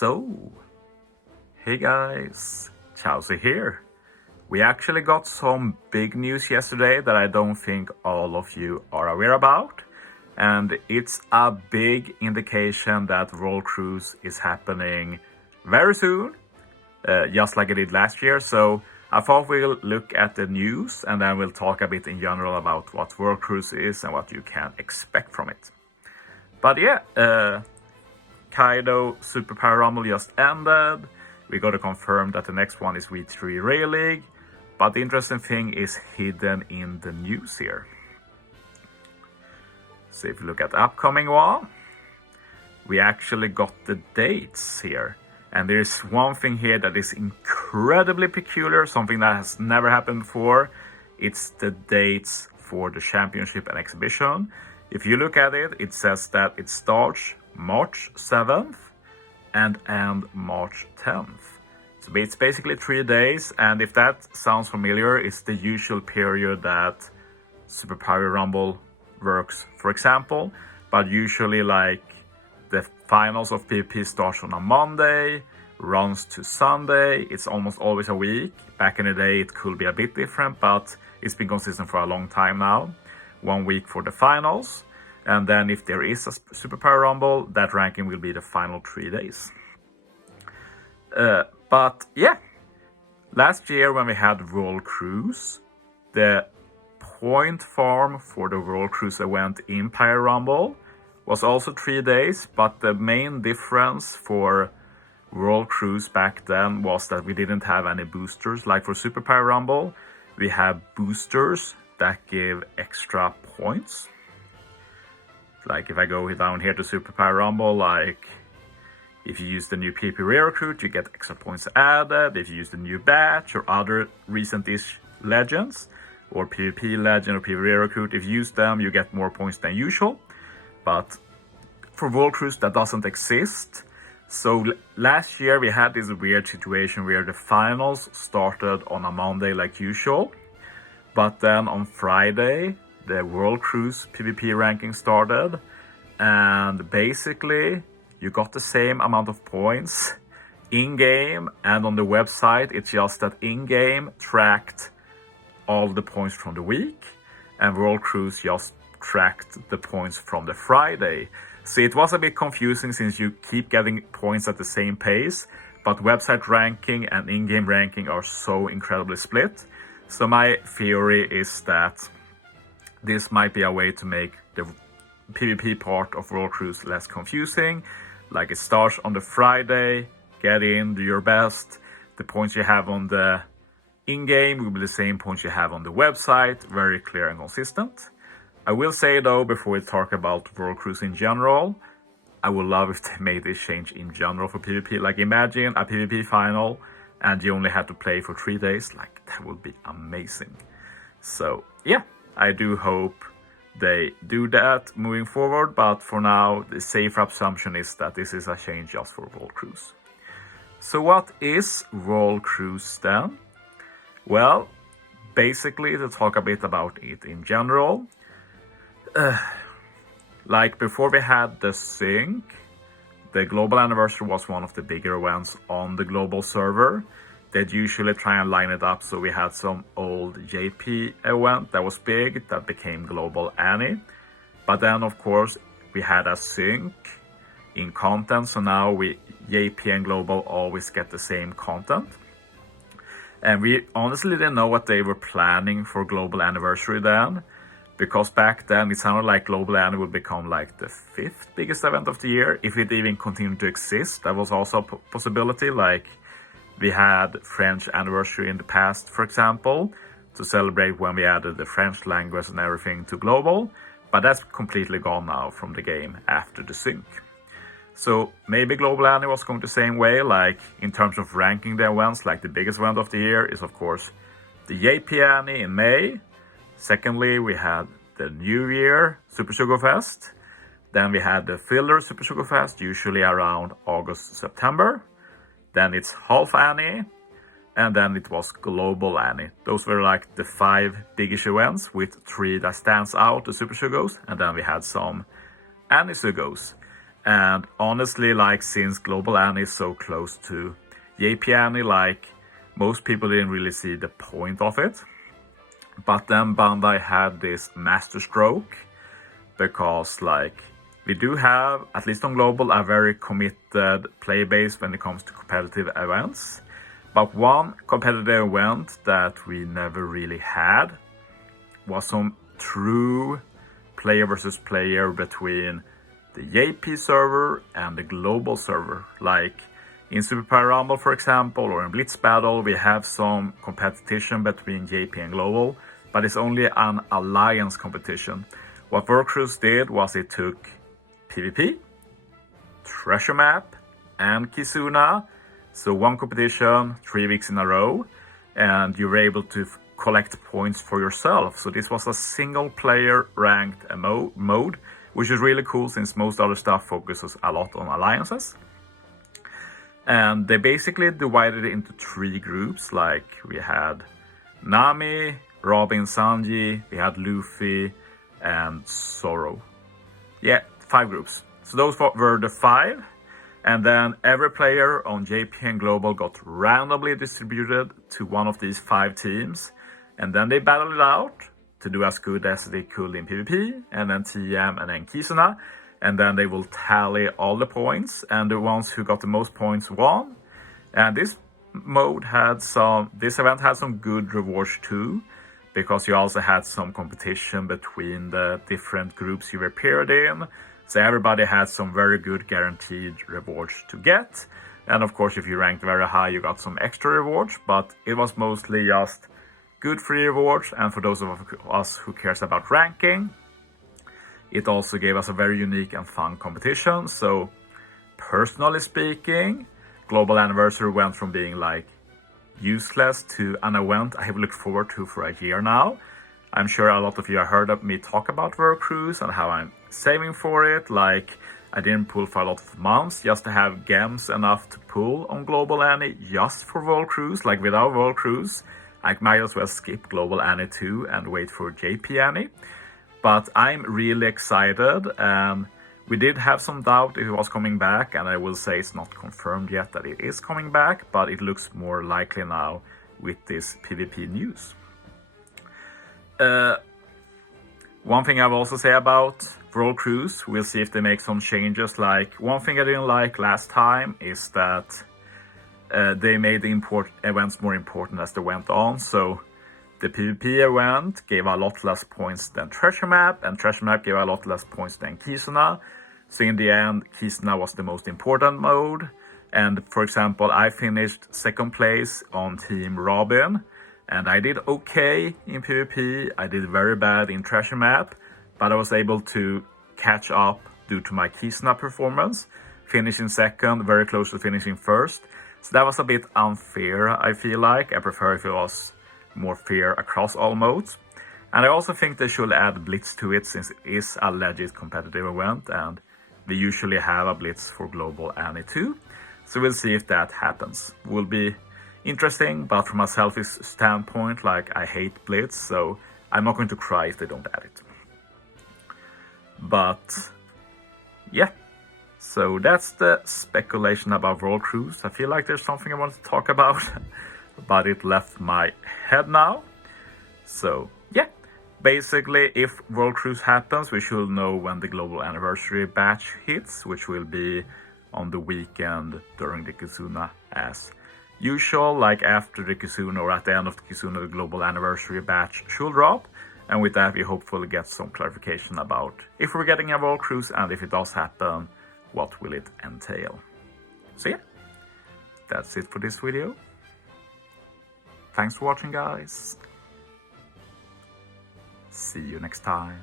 So, hey guys, Chauzu here. We actually got some big news yesterday that I don't think all of you are aware about. And it's a big indication that World Cruise is happening very soon, just like it did last year. So I thought we'll look at the news and then we'll talk a bit in general about what World Cruise is and what you can expect from it. But yeah, Kaido Super Power Rumble just ended. We got to confirm that the next one is V3 Rail League. But the interesting thing is hidden in the news here. So if you look at the upcoming one, we actually got the dates here. And there is one thing here that is incredibly peculiar, something that has never happened before. It's the dates for the championship and exhibition. If you look at it, it says that it starts March 7th and end March 10th. So it's basically 3 days, and if that sounds familiar, it's the usual period that Super Power Rumble works, for example. But usually like the finals of PvP starts on a Monday, runs to Sunday. It's almost always a week. Back in the day it could be a bit different, but it's been consistent for a long time now. 1 week for the finals. And then if there is a Super Power Rumble, that ranking will be the final 3 days. But yeah, last year when we had World Cruise, the point farm for the World Cruise event in Power Rumble was also 3 days. But the main difference for World Cruise back then was that we didn't have any boosters. Like for Super Power Rumble, we have boosters that give extra points. Like if I go down here to Super Power Rumble, like if you use the new PvP Rare Recruit, you get extra points added. If you use the new batch or other recent-ish legends, or PvP legend or PvP Rare Recruit, if you use them, you get more points than usual. But for World Cruise, that doesn't exist. So last year we had this weird situation where the finals started on a Monday like usual. But then on Friday, the World Cruise PvP ranking started, and basically you got the same amount of points in-game and on the website. It's just that in-game tracked all the points from the week, and World Cruise just tracked the points from the Friday. So it was a bit confusing since you keep getting points at the same pace, but website ranking and in-game ranking are so incredibly split. So my theory is that this might be a way to make the PvP part of World Cruise less confusing. Like it starts on the Friday, get in, do your best. The points you have on the in-game will be the same points you have on the website, very clear and consistent. I will say though, before we talk about World Cruise in general, I would love if they made this change in general for PvP. Like imagine a PvP final and you only have to play for 3 days. Like that would be amazing. So yeah, I do hope they do that moving forward, but for now the safer assumption is that this is a change just for World Cruise. So what is World Cruise then? Well, basically to talk a bit about it in general, like before we had the sync, the global anniversary was one of the bigger events on the global server. They'd usually try and line it up, so we had some old JP event that was big that became Global Annie. But then of course we had a sync in content, so now JP and Global always get the same content. And we honestly didn't know what they were planning for Global Anniversary then, because back then it sounded like Global Annie would become like the 5th biggest event of the year, if it even continued to exist. That was also a possibility. Like we had French anniversary in the past, for example, to celebrate when we added the French language and everything to global, but that's completely gone now from the game after the sync. So maybe Global Annie was going the same way, like in terms of ranking the events, like the biggest event of the year is of course the JP Annie in May. Secondly, we had the New Year Super Sugar Fest. Then we had the filler Super Sugar Fest, usually around August, September. Then it's Half Annie, and then it was Global Annie. Those were like the 5 biggish events with 3 that stands out, the Super Sugos, and then we had some Annie Sugos. And honestly, like, since Global Annie is so close to JP Annie, like, most people didn't really see the point of it. But then Bandai had this masterstroke, because like we do have, at least on Global, a very committed player base when it comes to competitive events. But one competitive event that we never really had was some true player versus player between the JP server and the Global server. Like in Super Power Rumble, for example, or in Blitz Battle, we have some competition between JP and Global, but it's only an alliance competition. What World Cruise did was it took PvP, Treasure Map, and Kizuna, so one competition 3 weeks in a row, and you were able to collect points for yourself. So this was a single player ranked mode, which is really cool since most other stuff focuses a lot on alliances. And they basically divided it into 3 groups. Like we had Nami, Robin, Sanji, we had Luffy, and Zoro. Yeah, 5 groups. So those were the 5. And then every player on JP and Global got randomly distributed to one of these 5 teams. And then they battled it out to do as good as they could in PvP, and then TM, and then Kizuna. And then they will tally all the points, and the ones who got the most points won. And this event had some good rewards too, because you also had some competition between the different groups you were paired in. So everybody had some very good guaranteed rewards to get. And of course, if you ranked very high, you got some extra rewards, but it was mostly just good free rewards. And for those of us who cares about ranking, it also gave us a very unique and fun competition. So personally speaking, Global Anniversary went from being like useless to an event I have looked forward to for a year now. I'm sure a lot of you have heard of me talk about World Cruise and how I'm saving for it. Like, I didn't pull for a lot of months just to have gems enough to pull on Global Annie just for World Cruise. Like, without World Cruise, I might as well skip Global Annie 2 and wait for JP Annie. But I'm really excited, and we did have some doubt if it was coming back, and I will say it's not confirmed yet that it is coming back, but it looks more likely now with this PvP news. One thing I will also say about World Cruise, we'll see if they make some changes. Like, one thing I didn't like last time is that they made the events more important as they went on. So the PvP event gave a lot less points than Treasure Map, and Treasure Map gave a lot less points than Kizuna. So in the end, Kizuna was the most important mode. And for example, I finished 2nd place on Team Robin, and I did okay in PvP. I did very bad in Treasure Map, but I was able to catch up due to my Kizuna performance, finishing 2nd, very close to finishing 1st. So that was a bit unfair, I feel like. I prefer if it was more fair across all modes. And I also think they should add Blitz to it, since it is a legit competitive event, and we usually have a Blitz for Global Annie too. So we'll see if that happens. Will be interesting, but from a selfish standpoint, like, I hate Blitz, so I'm not going to cry if they don't add it. But yeah, so that's the speculation about World Cruise. I feel like there's something I want to talk about, but it left my head now. So yeah, basically, if World Cruise happens, we should know when the Global Anniversary batch hits, which will be on the weekend during the Kizuna as usual. Like, after the Kizuna or at the end of the Kizuna, the Global Anniversary batch should drop. And with that, we hopefully get some clarification about if we're getting a World Cruise, and if it does happen, what will it entail. So yeah, that's it for this video. Thanks for watching, guys. See you next time.